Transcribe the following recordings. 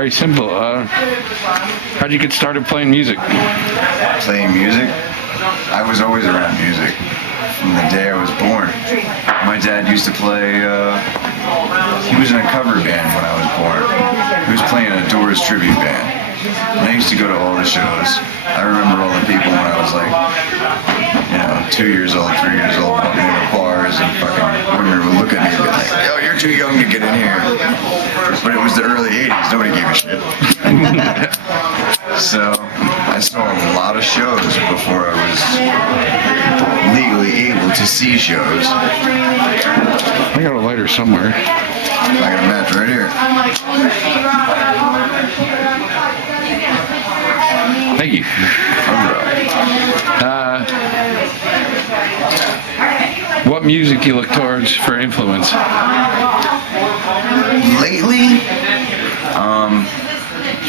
very simple. How'd you get started playing music? Playing music? I was always around music from the day I was born. My dad used to play, he was in a cover band when I was born. He was playing a Doors tribute band. And I used to go to all the shows. I remember all the people when I was like, 2 years old, 3 years old, walking into bars and fucking women would look at me and be like, yo, you're too young to get in here. But it was the early 80s, nobody gave a shit. So I saw a lot of shows before I was legally able to see shows. I got a lighter somewhere. I got a match right here. Thank you. What music you look towards for influence? Lately,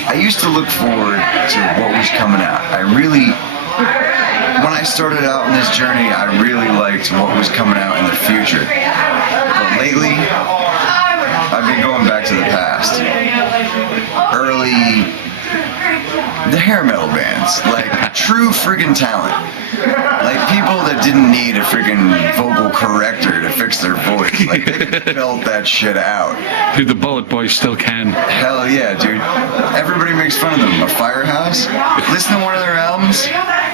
I used to look forward to what was coming out. When I started out in this journey, I really liked what was coming out in the future. But lately, I've been going back to the past. The hair metal bands, like true friggin' talent. Like people that didn't need a friggin' vocal corrector to fix their voice. Like they could belt that shit out. Dude, the Bullet Boys still can. Hell yeah, dude. Everybody makes fun of them. A Firehouse? Listen to one of their albums,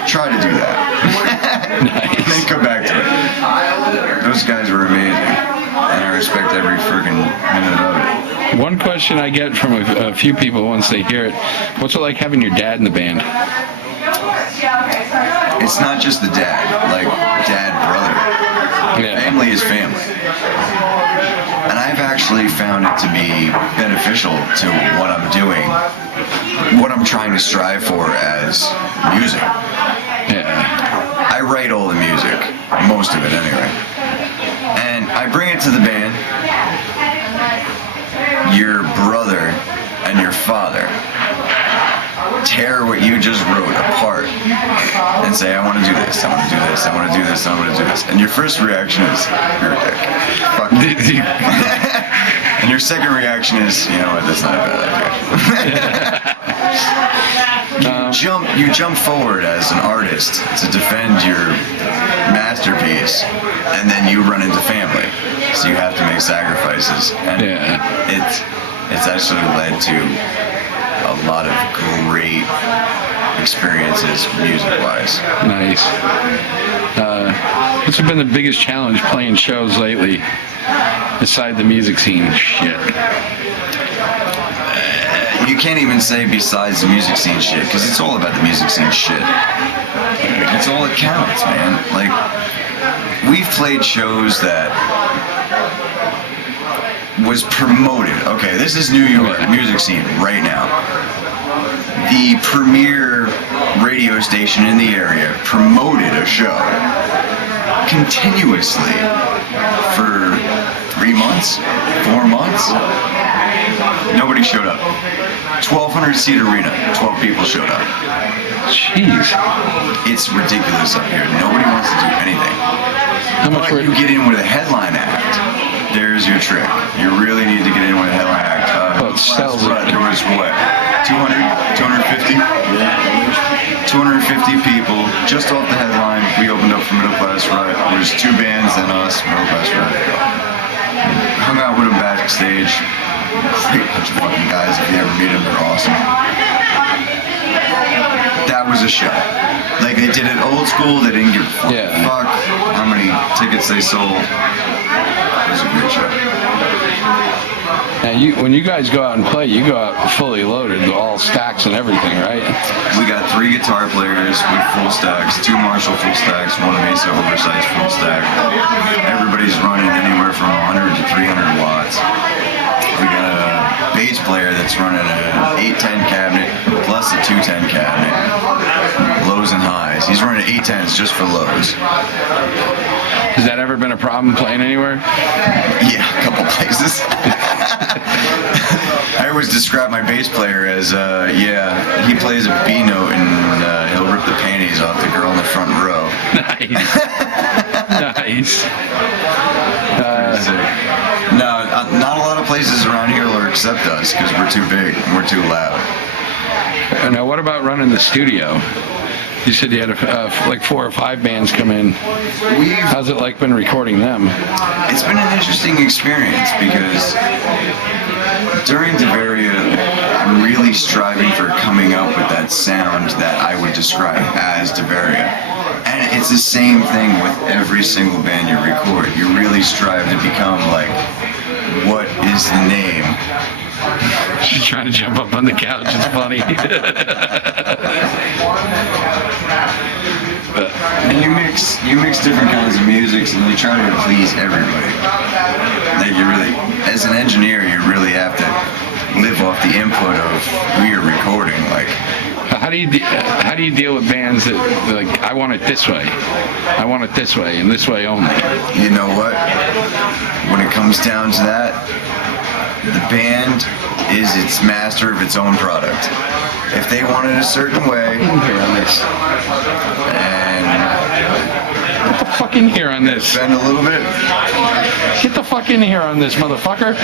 try to do that. Nice. Then come back to it. Those guys were amazing. And I respect every friggin' minute of it. One question I get from a few people once they hear it, what's it like having your dad in the band? It's not just the dad, like dad, brother. Yeah. Family is family. And I've actually found it to be beneficial to what I'm doing, what I'm trying to strive for as music. Yeah. I write all the music, most of it anyway. And I bring it to the band. Your brother and your father tear what you just wrote apart and say, I want to do this, I want to do this, I want to do this, I want to do this. And your first reaction is, you're a dick. Fuck you. And your second reaction is, you know what, that's not a bad idea. You jump forward as an artist to defend your masterpiece, and then you run into family. So you have to make sacrifices. And it's actually led to a lot of great experiences music-wise. Nice. What's been the biggest challenge playing shows lately, aside the music scene shit? You can't even say besides the music scene shit, because it's all about the music scene shit. It's all that counts, man. Like, we've played shows that was promoted. Okay, this is New York music scene right now. The premier radio station in the area promoted a show continuously for 3 months, 4 months. Nobody showed up. 1,200 seat arena, 12 people showed up. Jeez. It's ridiculous up here. Nobody wants to do anything. But you get in with a headline act. There's your trick. You really need to get in with a headline act. There was what? 200? 250? 250 people just off the headline. We opened up for Middle Class Right. There's 2 bands and us, Middle Class Right. Hung out with them backstage. Great bunch of fucking guys. If you ever meet them, they're awesome. That was a show. Like, they did it old school. They didn't give a fuck how many tickets they sold. It was a great show. Now, when you guys go out and play, you go out fully loaded, all stacks and everything, right? We got 3 guitar players with full stacks, 2 Marshall full stacks, 1 Mesa oversized full stack. Everybody's running anywhere from 100 to 300 watts. We got a bass player that's running an 810 cabinet plus a 210 cabinet, lows and highs. He's running 810s just for lows. Has that ever been a problem playing anywhere? Yeah, a couple places. I always describe my bass player as, he plays a B note and he'll rip the panties off the girl in the front row. Nice. Nice. No, not a lot of places around here are accept us because we're too big and we're too loud. Now, what about running the studio? You said you had like 4 or 5 bands come in. How's it like been recording them? It's been an interesting experience because during DEVAIRIA, I'm really striving for coming up with that sound that I would describe as DEVAIRIA. And it's the same thing with every single band you record. You really strive to become like, what is the name? She's trying to jump up on the couch. It's funny. And you mix different kinds of musics, and you try to please everybody. Like you really, as an engineer, you really have to live off the input of who you're recording. Like, how do you deal with bands that like, I want it this way, I want it this way, and this way only? You know what? When it comes down to that, the band is its master of its own product. If they want it a certain way, and get the fuck in here on this. bend a little bit. Get the fuck in here on this, motherfucker.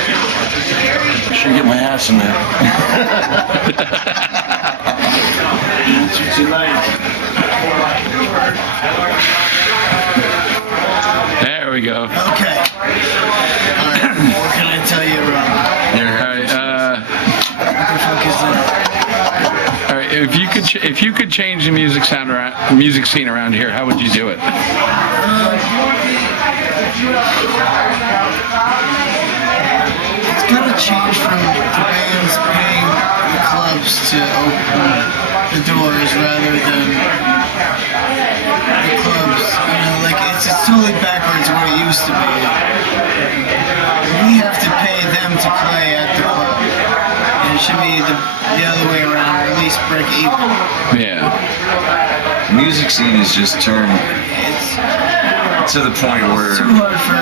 Should get my ass in there. There we go. Okay. Alright, what can I tell you, Rob? What the fuck is that? All right, if you could change the music scene around here, how would you do it? It's gotta change from the bands paying the clubs to open the doors rather than the clubs. You know, like it's totally backwards what it used to be. We have to pay them to play at the club. And it should be the other way around, or at least break even. Yeah. Music scene has just turned to the point where It's too hard for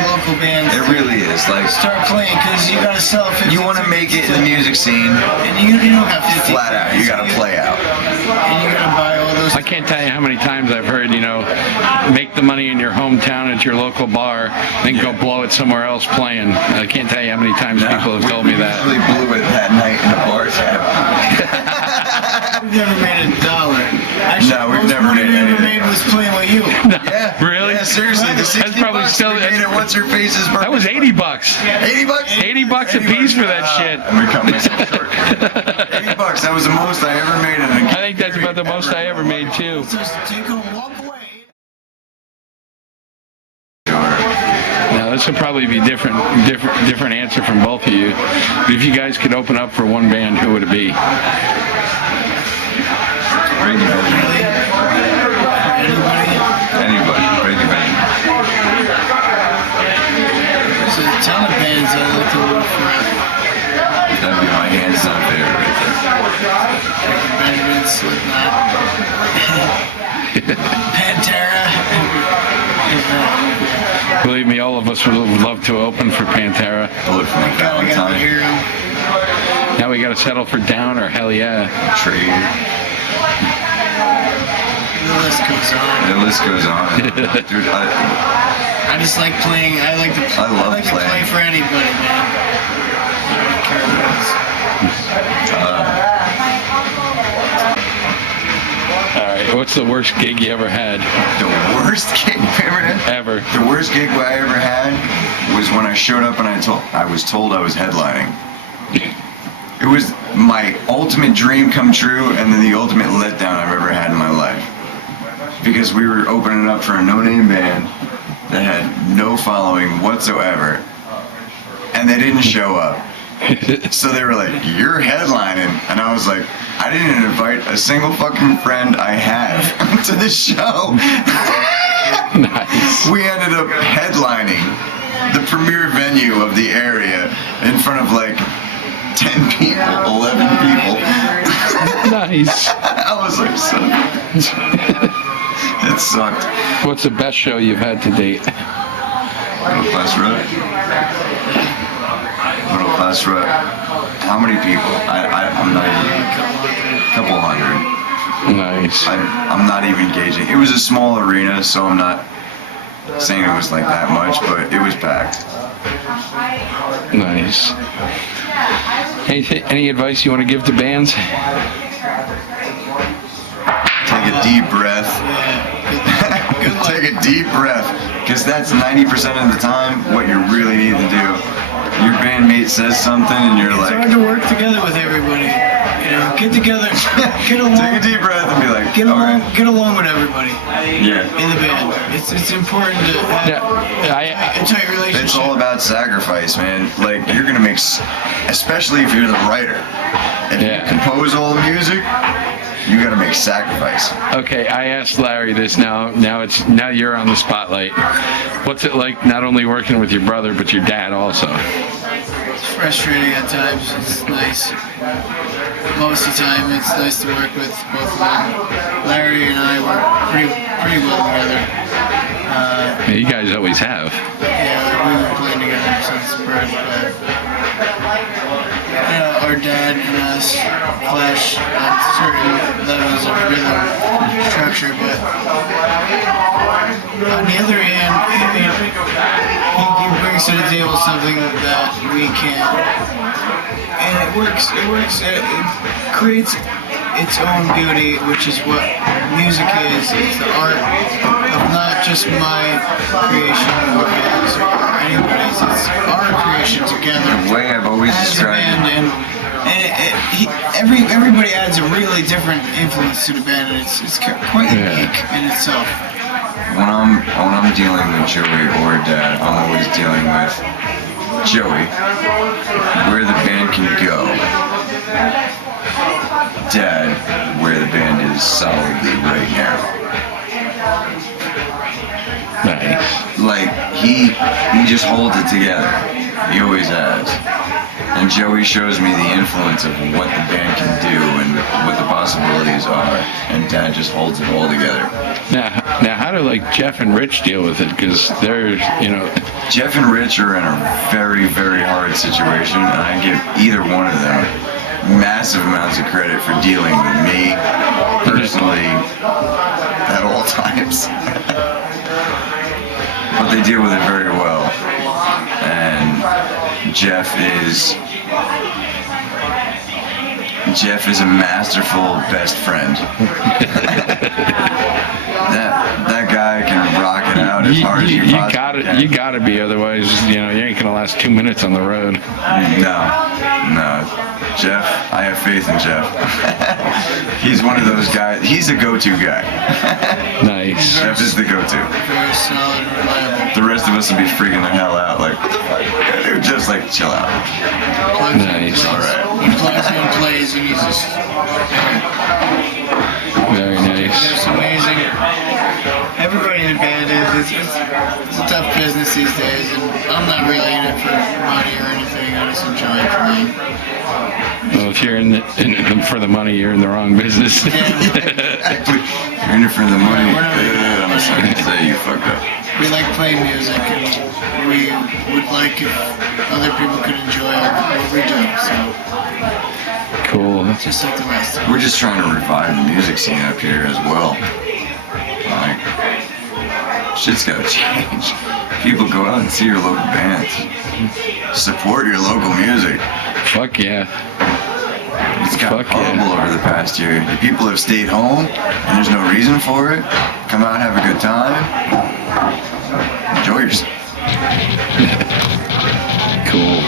local bands. it really is. Like, Start playing because you gotta sell 50. you want to make it in the music scene and you don't have 50. flat out. You got to play out. And you gotta buy all those. I can't tell you how many times I've heard, make the money in your hometown at your local bar, then go blow it somewhere else playing. I can't tell you how many times people have told me that. We blew it that night in the bar tab. We've never made $1. Actually, No, we've most never money made we ever anything. made was playing with you. Yeah. Really? Yeah, seriously. The 60 That's probably bucks still- we made at What's Her Face's birthday. That was $80. 80 bucks? 80 bucks a piece for that shit. I'm gonna cut myself short. 80 bucks. That was the most I ever made in a I think that's about the most I ever made too. Just take home, walk away. Now this would probably be different answer from both of you. But if you guys could open up for one band, who would it be? Brady Benjamin. Anybody. Brady Benjamin. There's a ton of bands I like to work for. That'd be my hands down favorite right Benjamin, Slipknot, Pantera. Believe me, all of us would love to open for Pantera. there. Bullet from Gotta Valentine. hear 'em. Now we got to settle for Down or Hell Yeah. Trade. The list goes on. The list goes on. Dude, I just like playing. I like to love play playing. for anybody, man. I don't care who it is. All right, what's the worst gig you ever had? the worst gig I ever had? Ever. The worst gig I ever had was when I showed up and I was told I was headlining. It was my ultimate dream come true and then the ultimate letdown I've ever had in my life. Because we were opening up for a no-name band that had no following whatsoever. And they didn't show up. So they were like, "You're headlining." And I was like, I didn't invite a single fucking friend I have to the show. Nice. We ended up headlining the premier venue of the area in front of like 10 people, 11 people. Nice. I was like, son. It sucked. What's the best show you've had to date? Middle class rut. Middle class rut. How many people? I'm not even. A couple hundred. Nice. I'm not even gauging. It was a small arena, so I'm not saying it was like that much, but it was packed. Nice. Any advice you want to give to bands? Take a deep breath. Take a deep breath, because that's 90% of the time what you really need to do. Your bandmate says something and you're It's like, hard to work together with everybody. You know, get together, get along. take a deep breath and be like, Get along, okay. get along with everybody Yeah. in the band. It's important to have Yeah, a tight relationship. It's all about sacrifice, man. Like, you're gonna make, especially if you're the writer. If Yeah. you compose all the music, you gotta make sacrifice. Okay, I asked Larry this now. Now you're on the spotlight. What's it like not only working with your brother but your dad also? It's frustrating at times. It's nice. Most of the time, it's nice to work with both of them. Larry and I work pretty well together. Yeah, you guys always have. Yeah, we've been playing together since birth, but our dad and us clash on certain levels of rhythm structure, but on the other hand, he brings to the table something that we can't, and it works. It creates its own beauty, which is what music is. It's the art of not just my creation or his or anybody's. It's our creation together. The way I've always As a described band, everybody adds a really different influence to the band, and it's quite unique in itself. when I'm dealing with Joey or Dad, I'm always dealing with Joey, where the band can go. Dad, where the band is solidly right now. Nice. Like, he just holds it together. He always has. And Joey shows me the influence of what the band can do and what the possibilities are. And Dad just holds it all together. Now, how do like Jeff and Rich deal with it? Because they're, Jeff and Rich are in a very, very hard situation, and I give either one of them massive amounts of credit for dealing with me personally at all times. But they deal with it very well. And Jeff is a masterful best friend. That guy can rock it out as hard as you possibly can. You gotta be, otherwise, you ain't gonna last 2 minutes on the road. No. Jeff, I have faith in Jeff. He's one of those guys. He's a go-to guy. Nice. Jeff is the go-to. Very solid, reliable. The rest of us would be freaking the hell out. Like, what the fuck are we gonna do? Just like, chill out. Nice. All right. He plugs in, plays, and he's just Very nice. it's amazing. Everybody in the band is. It's a tough business these days, and I'm not really in it for money or anything. I just enjoy playing. Well, if you're in it for the money, you're in the wrong business. Exactly. You're in it for the money. I'm sorry to say, you fucked up. We like playing music, and we would like if other people could enjoy what we do. So Cool. just like the rest. We're just trying to revive the music scene up here as well. Like, shit's gotta change. People go out and see your local bands. Support your local music. Fuck yeah. It's got Fuck yeah. horrible over the past year. The people have stayed home, and there's no reason for it. Come out, have a good time. Enjoy yourself. Cool.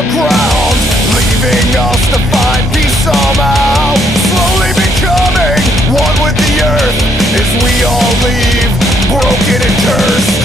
Ground, leaving us to find peace somehow. Slowly becoming one with the earth as we all leave, broken and cursed.